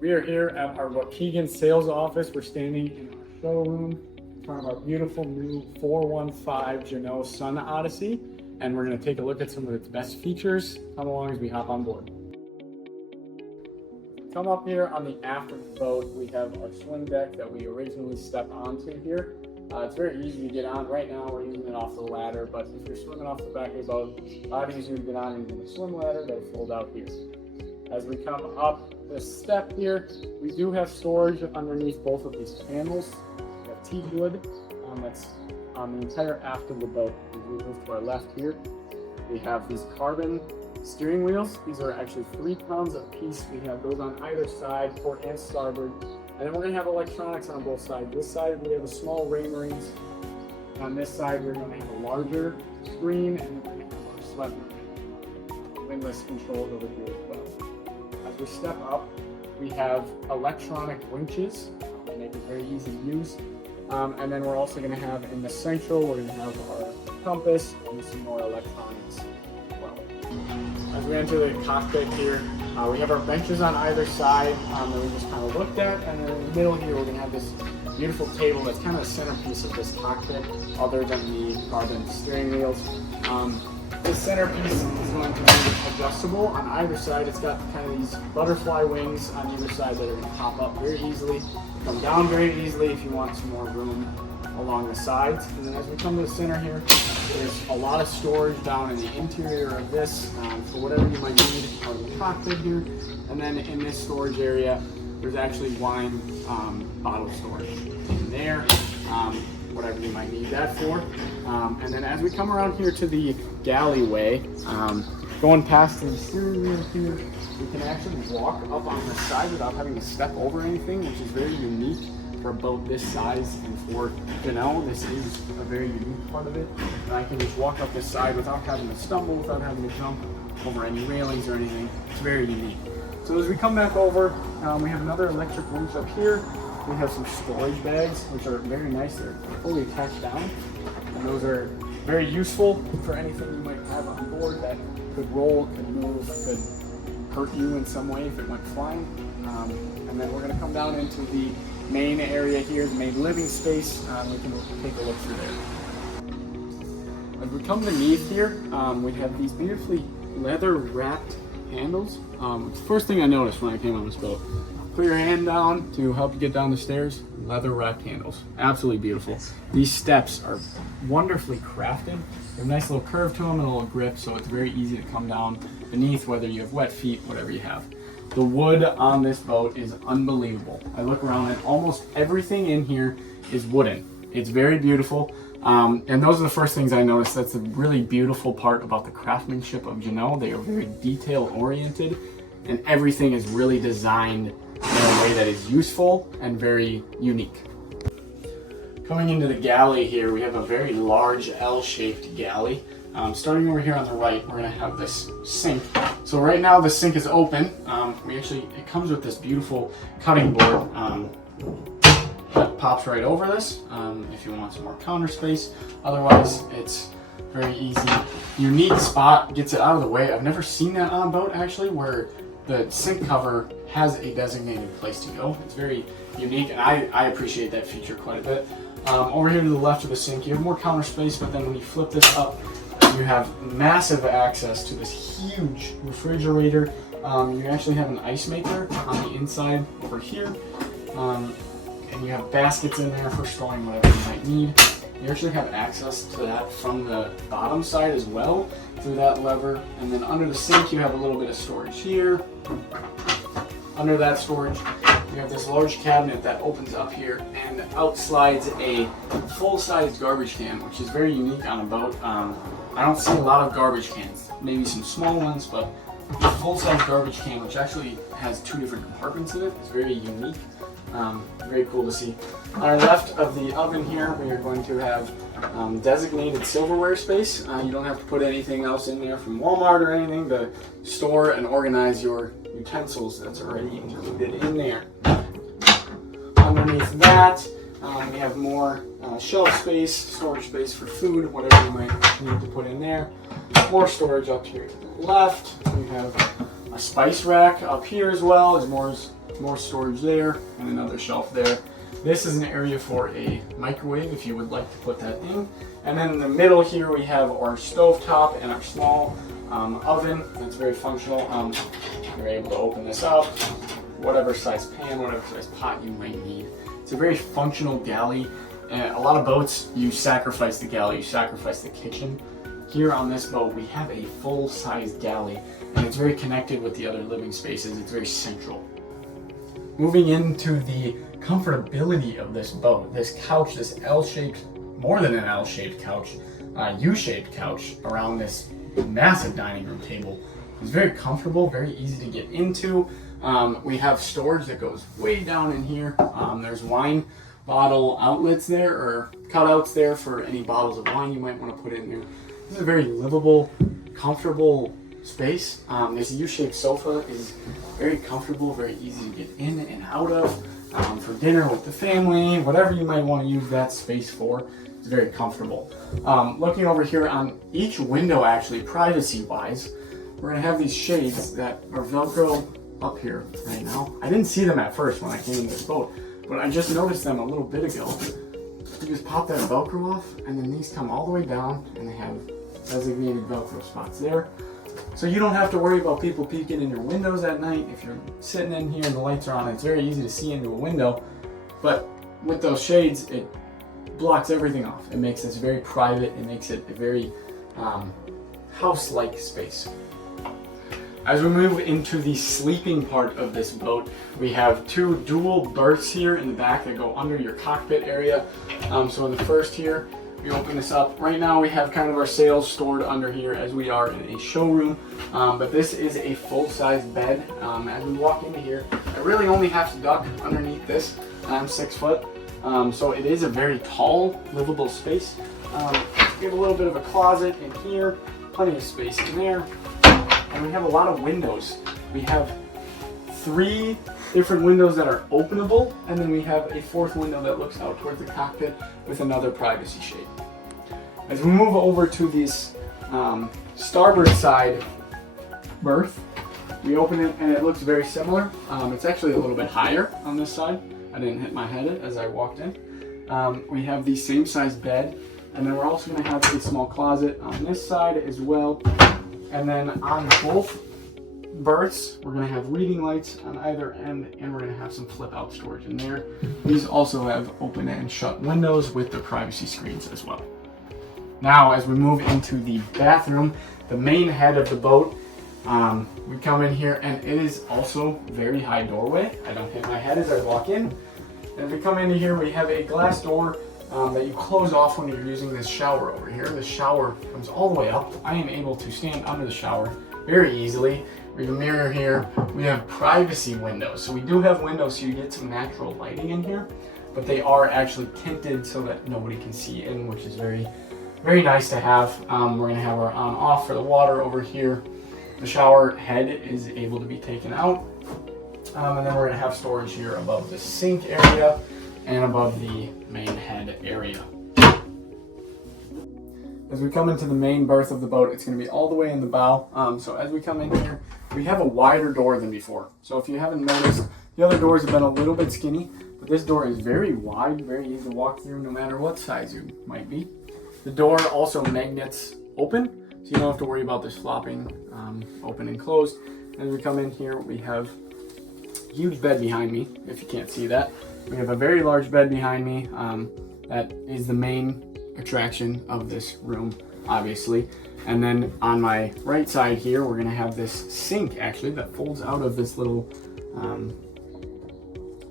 We are here at our Waukegan sales office. We're standing in our showroom in front of our beautiful new 415 Jeanneau Sun Odyssey, and we're going to take a look at some of its best features. Come along as we hop on board. Come up here on the aft of the boat, we have our swing deck that we originally stepped onto here. It's very easy to get on. Right now we're using it off the ladder, but if you're swimming off the back of the boat, a lot easier to get on using the swim ladder that'll fold out here. As we come up this step here, we do have storage underneath both of these panels. We have teak wood that's on the entire aft of the boat. As we move to our left here, we have these carbon steering wheels. These are actually 3 pounds a piece. We have those on either side, port and starboard. And then we're going to have electronics on both sides. This side we have a small rain marines. On this side we're going to have a larger screen, and then we're going to have our sled windlass controls over here as well. As we step up, we have electronic winches that make it very easy to use. And then we're also going to have in the central, we're going to have our compass and some more electronics as well. As we enter the cockpit here, we have our benches on either side that we just kind of looked at, and then in the middle here we're going to have this beautiful table that's kind of the centerpiece of this cockpit, other than the carbon steering wheels. This centerpiece is going to be adjustable on either side. It's got kind of these butterfly wings on either side that are going to pop up very easily, come down very easily if you want some more room along the sides. And then as we come to the center here, there's a lot of storage down in the interior of this for whatever you might need out of the cockpit here. And then in this storage area, there's actually wine bottle storage in there, whatever you might need that for. And then as we come around here to the galleyway, going past the steering wheel here, we can actually walk up on the side without having to step over anything, which is very unique for a boat this size and for Jeanneau. This is a very unique part of it. And I can just walk up this side without having to stumble, without having to jump over any railings or anything. It's very unique. So as we come back over, we have another electric winch up here. We have some storage bags, which are very nice. They're fully attached down. And those are very useful for anything you might have on board that could roll, could move, could hurt you in some way if it went flying. And then we're going to come down into the main area here, the main living space. We can take a look through there. As we come beneath here, we have these beautifully leather-wrapped handles. The first thing I noticed when I came on this boat, put your hand down to help you get down the stairs, leather-wrapped handles. Absolutely beautiful. These steps are wonderfully crafted. They have a nice little curve to them and a little grip, so it's very easy to come down beneath, whether you have wet feet, whatever you have. The wood on this boat is unbelievable. I look around and almost everything in here is wooden. It's very beautiful. And those are the first things I noticed. That's a really beautiful part about the craftsmanship of Jeanneau. They are very detail oriented, and everything is really designed in a way that is useful and very unique. Coming into the galley here, we have a very large L-shaped galley. Starting over here on the right, we're going to have this sink. So right now the sink is open. It comes with this beautiful cutting board that pops right over this if you want some more counter space. Otherwise, it's very easy. Unique spot, gets it out of the way. I've never seen that on a boat actually, where the sink cover has a designated place to go. It's very unique, and I appreciate that feature quite a bit. Over here to the left of the sink, you have more counter space, but then when you flip this up, you have massive access to this huge refrigerator. You actually have an ice maker on the inside over here, and you have baskets in there for storing whatever you might need. You actually have access to that from the bottom side as well through that lever. And then under the sink, you have a little bit of storage here. Under that storage, you have this large cabinet that opens up here, and out slides a full-size garbage can, which is very unique on a boat. I don't see a lot of garbage cans, maybe some small ones, but a full-size garbage can, which actually has 2 different compartments in it, is very unique. Very cool to see. On our left of the oven here, we are going to have designated silverware space. You don't have to put anything else in there from Walmart or anything to store and organize your utensils. That's already included in there. Underneath that, we have more shelf space, storage space for food, whatever you might need to put in there. More storage up here to the left. We have a spice rack up here as well, as more more storage there, and another shelf there. This is an area for a microwave if you would like to put that in. And then in the middle here we have our stove top and our small oven. That's very functional. You're able to open this up, whatever size pan, whatever size pot you might need. It's a very functional galley. And a lot of boats, you sacrifice the galley, you sacrifice the kitchen. Here on this boat, we have a full-size galley, and it's very connected with the other living spaces. It's very central. Moving into the comfortability of this boat, this couch, this L-shaped, more than an L-shaped couch, U-shaped couch around this massive dining room table is very comfortable, very easy to get into. We have storage that goes way down in here. There's wine bottle outlets there, or cutouts there for any bottles of wine you might want to put in there. This is a very livable, comfortable space. This U-shaped sofa is very comfortable, very easy to get in and out of. For dinner with the family, whatever you might want to use that space for, it's very comfortable. Looking over here on each window, actually, privacy-wise, we're going to have these shades that are Velcro up here right now. I didn't see them at first when I came into this boat, but I just noticed them a little bit ago. You just pop that Velcro off, and then these come all the way down, and they have designated Velcro spots there. So you don't have to worry about people peeking in your windows at night. If you're sitting in here and the lights are on, it's very easy to see into a window. But with those shades, it blocks everything off. It makes this very private. It makes it a very house-like space. As we move into the sleeping part of this boat, we have two dual berths here in the back that go under your cockpit area. So in the first here, we open this up. Right now we have kind of our sails stored under here as we are in a showroom. But this is a full-size bed. As we walk into here, I really only have to duck underneath this. I'm 6 foot. So it is a very tall, livable space. We have a little bit of a closet in here, plenty of space in there. And we have a lot of windows. We have 3 different windows that are openable, and then we have a 4th window that looks out towards the cockpit with another privacy shade. As we move over to this starboard side berth, we open it and it looks very similar. It's actually a little bit higher on this side. I didn't hit my head as I walked in. We have the same size bed, and then we're also going to have a small closet on this side as well. And then on both berths, we're going to have reading lights on either end, and we're going to have some flip-out storage in there. These also have open and shut windows with the privacy screens as well. Now, as we move into the bathroom, the main head of the boat, we come in here, and it is also very high doorway. I don't hit my head as I walk in. And if we come into here, we have a glass door that you close off when you're using this shower over here. The shower comes all the way up. I am able to stand under the shower very easily. We have a mirror here. We have privacy windows. So we do have windows so you get some natural lighting in here, but they are actually tinted so that nobody can see in, which is very, very nice to have. We're gonna have our on-off for the water over here. The shower head is able to be taken out. And then we're gonna have storage here above the sink area and above the main head area. As we come into the main berth of the boat, it's going to be all the way in the bow. So as we come in here, we have a wider door than before. So if you haven't noticed, the other doors have been a little bit skinny, but this door is very wide, very easy to walk through no matter what size you might be. The door also magnets open, so you don't have to worry about this flopping open and closed. As we come in here, we have a huge bed behind me, if you can't see that. We have a very large bed behind me. That is the main attraction of this room, obviously. And then on my right side here, we're gonna have this sink actually that folds out of this little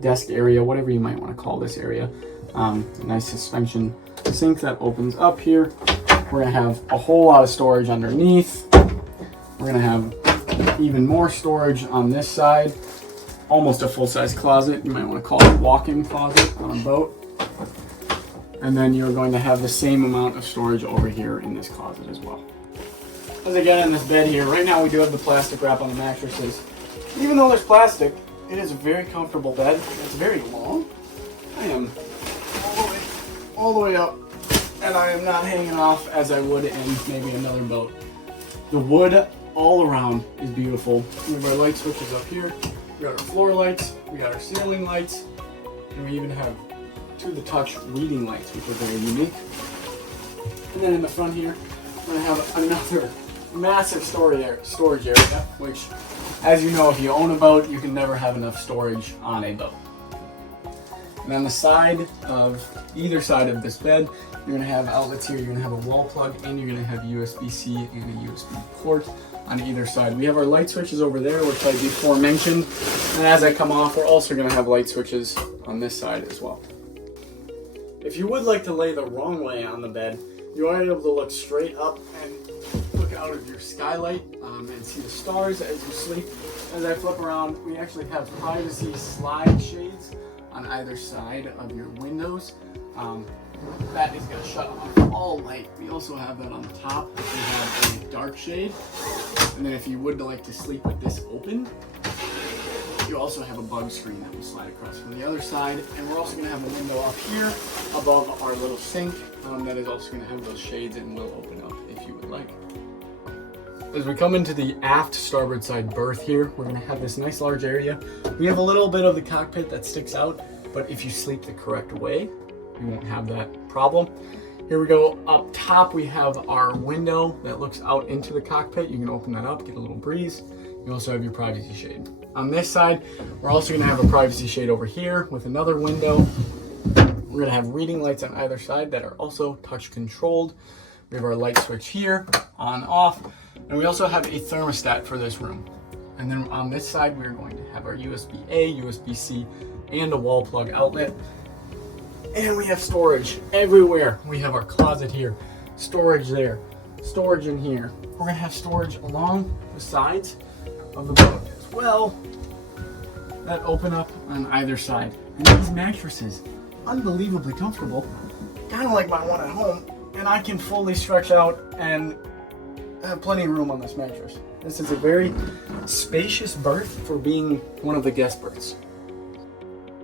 desk area, whatever you might want to call this area. A nice suspension sink that opens up here. We're gonna have a whole lot of storage underneath. We're gonna have even more storage on this side. Almost a full-size closet. You might want to call it a walk-in closet on a boat. And then you're going to have the same amount of storage over here in this closet as well. As I get in this bed here, right now we do have the plastic wrap on the mattresses. Even though there's plastic, it is a very comfortable bed. It's very long. I am all the way up, and I am not hanging off as I would in maybe another boat. The wood all around is beautiful. We have our light switches up here. We got our floor lights, we got our ceiling lights, and we even have to-the-touch reading lights, which are very unique. And then in the front here, we're gonna have another massive storage area, which, as you know, if you own a boat, you can never have enough storage on a boat. And on the side of either side of this bed, you're gonna have outlets here. You're gonna have a wall plug, and you're gonna have USB-C and a USB port on either side. We have our light switches over there, which I before mentioned. And as I come off, we're also gonna have light switches on this side as well. If you would like to lay the wrong way on the bed, you are able to look straight up and look out of your skylight and see the stars as you sleep. As I flip around, we actually have privacy slide shades on either side of your windows. That is going to shut off all light. We also have that on the top. We have a dark shade. And then if you would like to sleep with this open, you also have a bug screen that will slide across from the other side. And we're also going to have a window up here above our little sink that is also going to have those shades and will open up if you would like. As we come into the aft starboard side berth here, we're going to have this nice large area. We have a little bit of the cockpit that sticks out, but if you sleep the correct way, you won't have that problem. Here we go. Up top, we have our window that looks out into the cockpit. You can open that up, get a little breeze. You also have your privacy shade. On this side, we're also going to have a privacy shade over here with another window. We're going to have reading lights on either side that are also touch controlled. We have our light switch here, on, off. And we also have a thermostat for this room. And then on this side, we're going to have our USB-A, USB-C, and a wall plug outlet. And we have storage everywhere. We have our closet here, storage there, storage in here. We're gonna have storage along the sides of the boat as well that open up on either side. And these mattresses, unbelievably comfortable, kind of like my one at home. And I can fully stretch out and have plenty of room on this mattress. This is a very spacious berth for being one of the guest berths.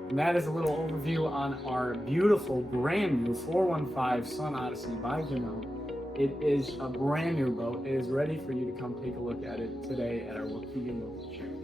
And that is a little overview on our beautiful, brand new 415 Sun Odyssey by Jeanneau. It is a brand new boat. It is ready for you to come take a look at it today at our Waukegan location.